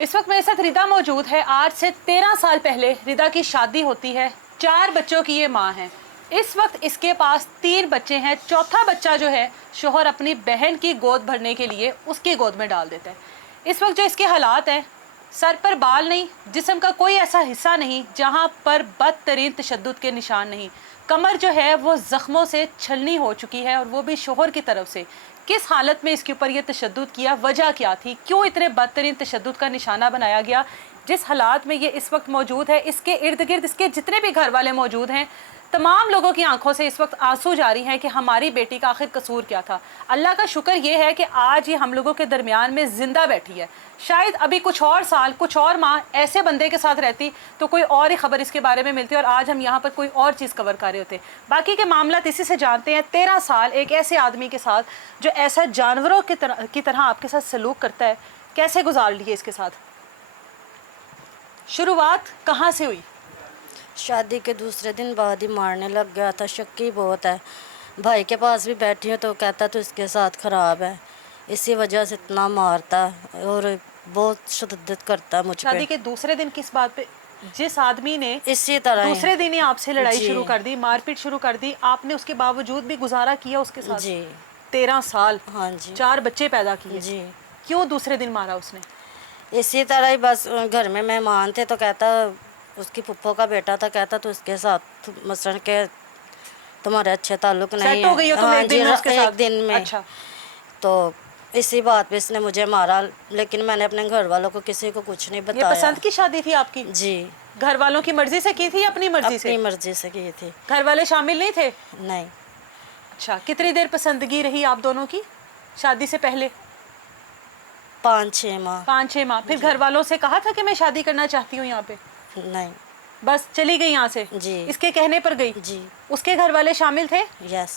इस वक्त मेरे साथ रिदा मौजूद है। आज से 13 साल पहले रिदा की शादी होती है। 4 बच्चों की ये माँ है। इस वक्त इसके पास 3 बच्चे हैं। चौथा बच्चा जो है शोहर अपनी बहन की गोद भरने के लिए उसकी गोद में डाल देता है। इस वक्त जो इसके हालात हैं, सर पर बाल नहीं, जिस्म का कोई ऐसा हिस्सा नहीं जहाँ पर बदतरीन तशद्दुद के निशान नहीं। कमर जो है वो ज़ख्मों से छलनी हो चुकी है, और वो भी शोहर की तरफ से। किस हालत में इसके ऊपर ये तशद्दुद किया, वजह क्या थी, क्यों इतने बदतरीन तशद्दुद का निशाना बनाया गया, जिस हालात में ये इस वक्त मौजूद है, इसके इर्द गिर्द इसके जितने भी घर वाले मौजूद हैं, तमाम लोगों की आंखों से इस वक्त आंसू जारी हैं कि हमारी बेटी का आखिर कसूर क्या था। अल्लाह का शुक्र ये है कि आज ये हम लोगों के दरमियान में ज़िंदा बैठी है। शायद अभी कुछ और साल, कुछ और माह ऐसे बंदे के साथ रहती तो कोई और ही खबर इसके बारे में मिलती और आज हम यहाँ पर कोई और चीज़ कवर कर रहे होते। बाकी के मामला इसी से जानते हैं। 13 साल एक ऐसे आदमी के साथ जो ऐसा जानवरों की तरह आपके साथ सलूक करता है, कैसे गुजार लिए इसके साथ? शुरुआत कहाँ से हुई? शादी के दूसरे दिन बाद ही मारने लग गया था। शक्की बहुत है। भाई के पास भी बैठी हूँ तो कहता तो इसके साथ ख़राब है, इसी वजह से इतना मारता और बहुत शद्दत करता मुझ पे। शादी के दूसरे दिन किस बात पे? जिस आदमी ने इसी तरह दूसरे दिन ही आपसे लड़ाई जी। शुरू कर दी, मारपीट शुरू कर दी, आपने उसके बावजूद भी गुजारा किया उसके साथ? जी 13 साल, हाँ जी 4 बच्चे पैदा किए। जी। क्यों दूसरे दिन मारा उसने? इसी तरह ही बस घर में मेहमान थे तो कहता, उसकी फुफ्फो का बेटा था, कहता तो उसके साथ मसलन के तुम्हारे अच्छे ताल्लुक नहीं सेट हो गई हो तुम हाँ एक दिन जी, में उसके साथ? एक दिन में। अच्छा। तो इसी बात पे इसने मुझे मारा, लेकिन मैंने अपने घर वालों को किसी को कुछ नहीं ये बताया। पसंद की शादी थी आपकी? जी। घर वालों की मर्जी से की थी या अपनी मर्जी से? अपनी मर्जी से की थी। घर वाले शामिल नहीं थे? नहीं। अच्छा, कितनी देर पसंदगी रही आप दोनों की शादी से पहले? 5-6 माह। 5-6 माह। फिर घर वालों से कहा था कि मैं शादी करना चाहती हूँ यहाँ पे? नहीं। बस चली गई यहाँ से? जी। इसके कहने पर गई? जी। उसके घर वाले शामिल थे? यस।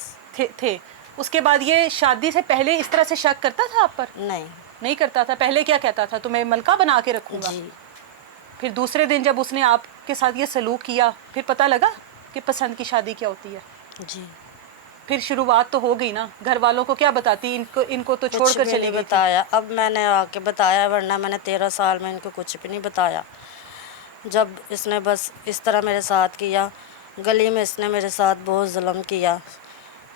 थे। उसके बाद ये शादी से पहले इस तरह से शक करता था आप पर? नहीं। नहीं करता था। पहले क्या कहता था? तुम्हें मलका बना के रखूंगा। जी। फिर दूसरे दिन जब उसने आपके साथ ये सलूक किया, फिर पता लगा कि पसंद की शादी क्या होती है? जी। फिर शुरुआत तो हो गई ना। घर वालों को क्या बताती? इनको तो छोड़ कर चली गई थी। बताया, अब मैंने आके बताया, वरना मैंने 13 साल में इनको कुछ भी नहीं बताया। जब इसने बस इस तरह मेरे साथ किया, गली में इसने मेरे साथ बहुत जुल्म किया।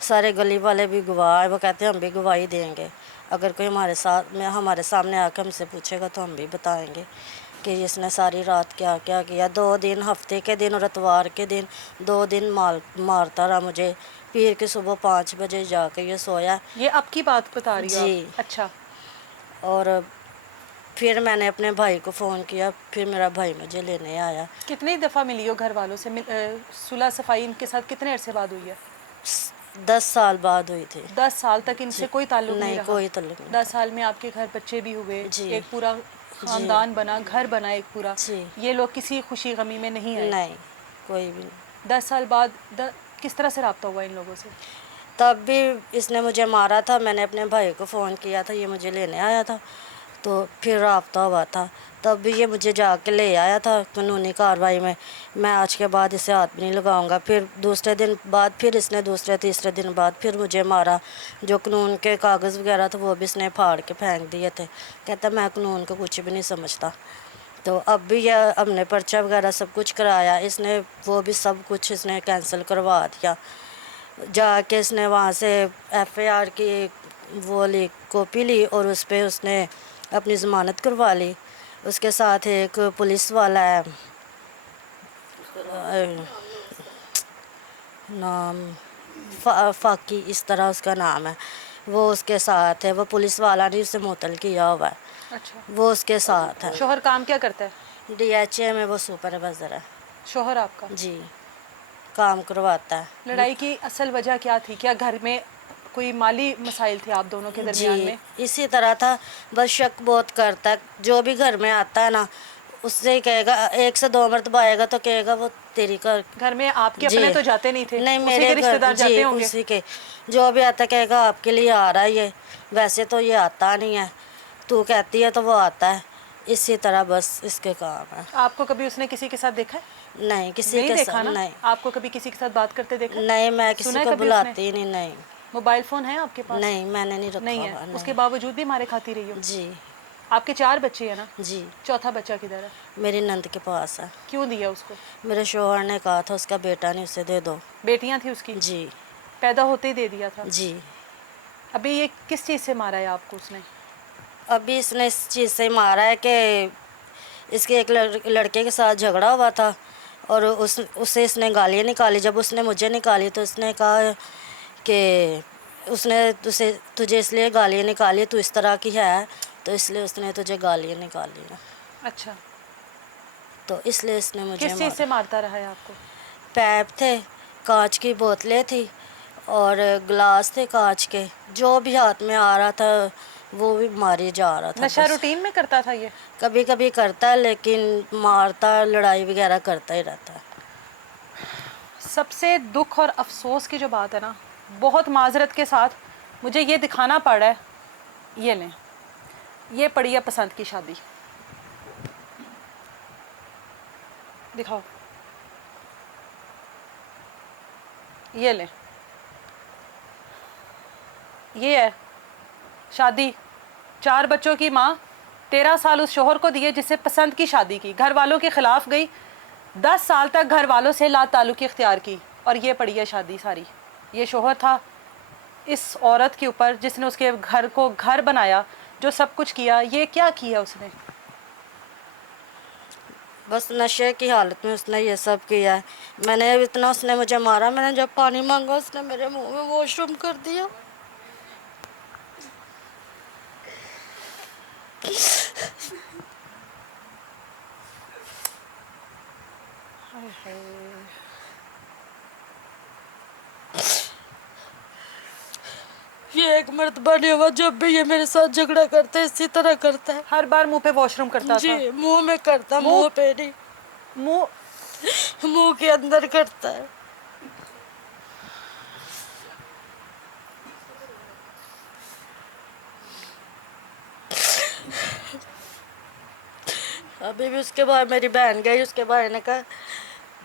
सारे गली वाले भी गवाह है, वो कहते हैं हम भी गवाही देंगे। अगर कोई हमारे सामने आकर हमसे पूछेगा तो हम भी बताएंगे कि इसने सारी रात क्या क्या किया। 2 दिन, हफ्ते के दिन और इतवार के दिन 2 दिन मारता रहा मुझे। पीर की सुबह 5 बजे जाके ये सोया। ये अब की बात बता रही हो? जी। अच्छा। और फिर मैंने अपने भाई को फ़ोन किया, फिर मेरा भाई मुझे लेने आया। कितनी दफ़ा मिली हो घर वालों से? सुलह सफाई इनके साथ कितने अरसे बाद हुई है? 10 साल बाद हुई थी। 10 साल तक इनसे कोई ताल्लुक नहीं रहा? कोई ताल्लुक नहीं। 10 साल में आपके घर बच्चे भी हुए, जी। एक पूरा खानदान बना, घर बना एक पूरा। जी। ये लोग किसी खुशी गमी में नहीं आए? नहीं, कोई भी नहीं। 10 साल बाद किस तरह से रब्ता हुआ इन लोगों से? तब भी इसने मुझे मारा था, मैंने अपने भाई को फ़ोन किया था, ये मुझे लेने आया था, तो फिर रब्ता हुआ था। तब भी ये मुझे जाके ले आया था कानूनी कार्रवाई में। मैं आज के बाद इसे हाथ भी नहीं लगाऊंगा। फिर दूसरे दिन बाद फिर इसने दूसरे तीसरे दिन बाद फिर मुझे मारा। जो कानून के कागज़ वगैरह थे वो भी इसने फाड़ के फेंक दिए थे। कहता मैं कानून को कुछ भी नहीं समझता। तो अब भी यह हमने पर्चा वगैरह सब कुछ कराया, इसने वो भी सब कुछ इसने कैंसिल करवा दिया। जाके इसने वहाँ से FIR की वो ली, कॉपी ली, और उस पर उसने अपनी ज़मानत करवा ली। उसके साथ एक पुलिस वाला है, नाम फाकी इस तरह उसका नाम है, वो उसके साथ है। वो पुलिस वाला नहीं, उसे मुअत्तल किया हुआ है। अच्छा। वो उसके साथ है। शोहर काम क्या करता है? DHA में वो सुपरवाइज़र है। शोहर आपका? जी, काम करवाता है। लड़ाई की असल वजह क्या थी? क्या घर में कोई माली मसाइल थे आप दोनों के दरमियान में? इसी तरह था। बस शक बहुत करता है, जो भी घर में आता है ना उससे ही कहेगा, 1 से 2 मरतबा आएगा तो कहेगा वो तेरी घर में आपके अपने तो जाते नहीं थे? नहीं, उसी मेरे के रिश्तेदार घर जाते होंगे? उसी के। जो भी आता कहेगा आपके लिए आ रहा है ये, वैसे तो ये आता नहीं है, तू कहती है तो वो आता है। इसी तरह बस इसके काम है। आपको कभी उसने किसी के साथ देखा है? नहीं, किसी नहीं के देखा साथ ना? नहीं। आपको कभी किसी के साथ बात करते देखा? नहीं, मैं सुना किसी है को कभी बुलाती ही नहीं। मोबाइल फोन है आपके पास? नहीं, मैंने नहीं रखा नहीं हुआ। है। उसके बावजूद भी मारे खाती रही हो? जी। आपके 4 बच्चे हैं ना, जी, चौथा बच्चा किधर है? मेरी नंद के पास है। क्यों दिया उसको? मेरे शोहर ने कहा था उसका बेटा नहीं, उसे दे दो। बेटियां थी उसकी, जी पैदा होते ही दे दिया था। जी। अभी ये किस चीज़ से मारा है आपको उसने? अभी इसने इस चीज़ से मारा है कि इसके एक लड़के के साथ झगड़ा हुआ था और उससे इसने गालियाँ निकाली। जब उसने मुझे निकाली तो उसने कहा कि उसने तुझे इसलिए गालियाँ निकाली, तू इस तरह की है, तो इसलिए उसने तुझे गालियाँ निकाली हैं। अच्छा, तो इसलिए इसने मुझे किस चीज़ से मारता रहा है आपको? पैप थे, कांच की बोतलें थी और गिलास थे कांच के, जो भी हाथ में आ रहा था वो भी मारी जा रहा था। नशा बस रूटीन में करता था ये? कभी कभी करता है, लेकिन मारता, लड़ाई वगैरह करता ही रहता है। सबसे दुख और अफसोस की जो बात है ना, बहुत माजरत के साथ मुझे ये दिखाना पड़ रहा है, ये लें, ये पड़ी है पसंद की शादी, दिखाओ, ये लें, ये है शादी, 4 बच्चों की माँ, 13 साल उस शोहर को दिए जिससे पसंद की शादी की, घर वालों के खिलाफ गई, 10 साल तक घर वालों से ला ताल्लुकी इख्तियार की, और ये पड़ी है शादी सारी। ये शोहर था इस औरत के ऊपर जिसने उसके घर को घर बनाया, जो सब कुछ किया, ये क्या किया उसने? बस नशे की हालत में उसने ये सब किया है। मैंने इतना, उसने मुझे मारा, मैंने जब पानी मांगा उसने मेरे मुंह में वॉशरूम कर दिया। ये एक मर्तबा नहीं हुआ, जब भी ये मेरे साथ झगड़ा करता है इसी तरह करता है। हर बार मुंह पे वॉशरूम करता जी, था? मुंह में करता, मुंह पे नहीं, मुंह, मुंह के अंदर करता है। अभी भी उसके बाद मेरी बहन गई, उसके भाई ने कहा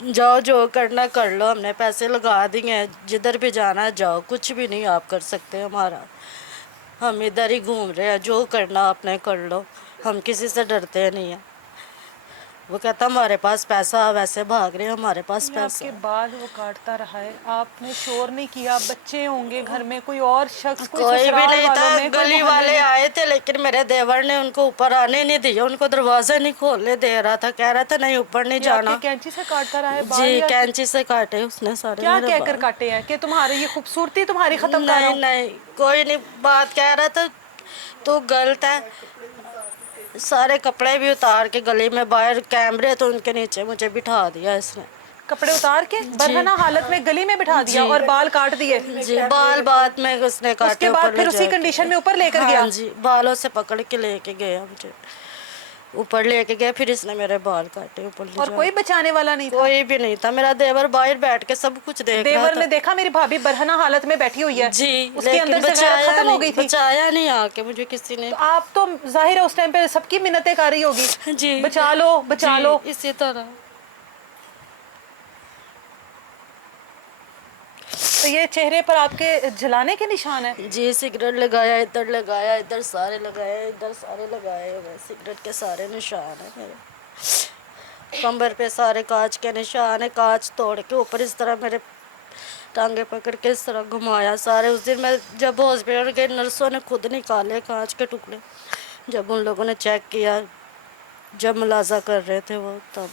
जाओ जो करना कर लो, हमने पैसे लगा दिए हैं, जिधर भी जाना है जाओ, कुछ भी नहीं आप कर सकते हमारा, हम इधर ही घूम रहे हैं, जो करना आपने कर लो, हम किसी से डरते नहीं हैं। वो कहता हमारे पास पैसा, वैसे भाग रहे हैं, हमारे पास ये पैसा आपके है। बाल वो काटता रहा है, आपने शोर नहीं किया, बच्चे होंगे घर में, कोई और शख्स, कोई कोई भी ससुराल नहीं वालों था, में, कोई गली मोहल्ले वाले में? आए थे, लेकिन मेरे देवर ने उनको ऊपर आने नहीं दिया, उनको दरवाजा नहीं खोलने दे रहा था, कह रहा था नहीं ऊपर नहीं ये आपके जाना। कैंची से काटता रहा है बाल, जी, या कैंची से काटे उसने सारे क्या मेरे कहकर बाल। काटे हैं कि तुम्हारी ये खूबसूरती तुम्हारी खत्म कर रहा नहीं हूँ? नहीं, कोई नहीं बात कह रहा था, तू गलत है। सारे कपड़े भी उतार के गली में, बाहर कैमरे तो उनके नीचे मुझे बिठा दिया इसने। कपड़े उतार के बरहना हालत में गली में बिठा दिया जी। और बाल काट दिए? जी, बाल बाद में उसने काटे। उसके बाद ऊपर फिर ले उसी जाके। कंडीशन में ऊपर लेकर हाँ गया? जी, बालों से पकड़ के लेके गया मुझे, ऊपर लेके गया, फिर इसने मेरे बाल काटे ऊपर ले और जाके। कोई बचाने वाला नहीं था? कोई भी नहीं था, मेरा देवर बाहर बैठ के सब कुछ देख रहा देवर था। ने देखा मेरी भाभी बरहना हालत में बैठी हुई है, जी, उसके लेकिन अंदर से गैरत खत्म हो गई थी? बचाया नहीं आके मुझे किसी ने। तो आप तो जाहिर है उस टाइम पे सबकी मिन्नतें कर रही होगी, जी, बचा लो बचा जी, लो। इसी तरह। तो ये चेहरे पर आपके जलाने के निशान है? जी, सिगरेट लगाया, इधर लगाया, इधर सारे लगाए, इधर सारे लगाए हुए, सिगरेट के सारे निशान है मेरे कमर पे, सारे कांच के निशान है, कांच तोड़ के ऊपर इस तरह मेरे टांगे पकड़ के इस तरह घुमाया सारे। उस दिन मैं जब हॉस्पिटल गई, नर्सों ने खुद निकाले कांच के टुकड़े, जब उन लोगों ने चेक किया, जब मुलाजा कर रहे थे वो, तब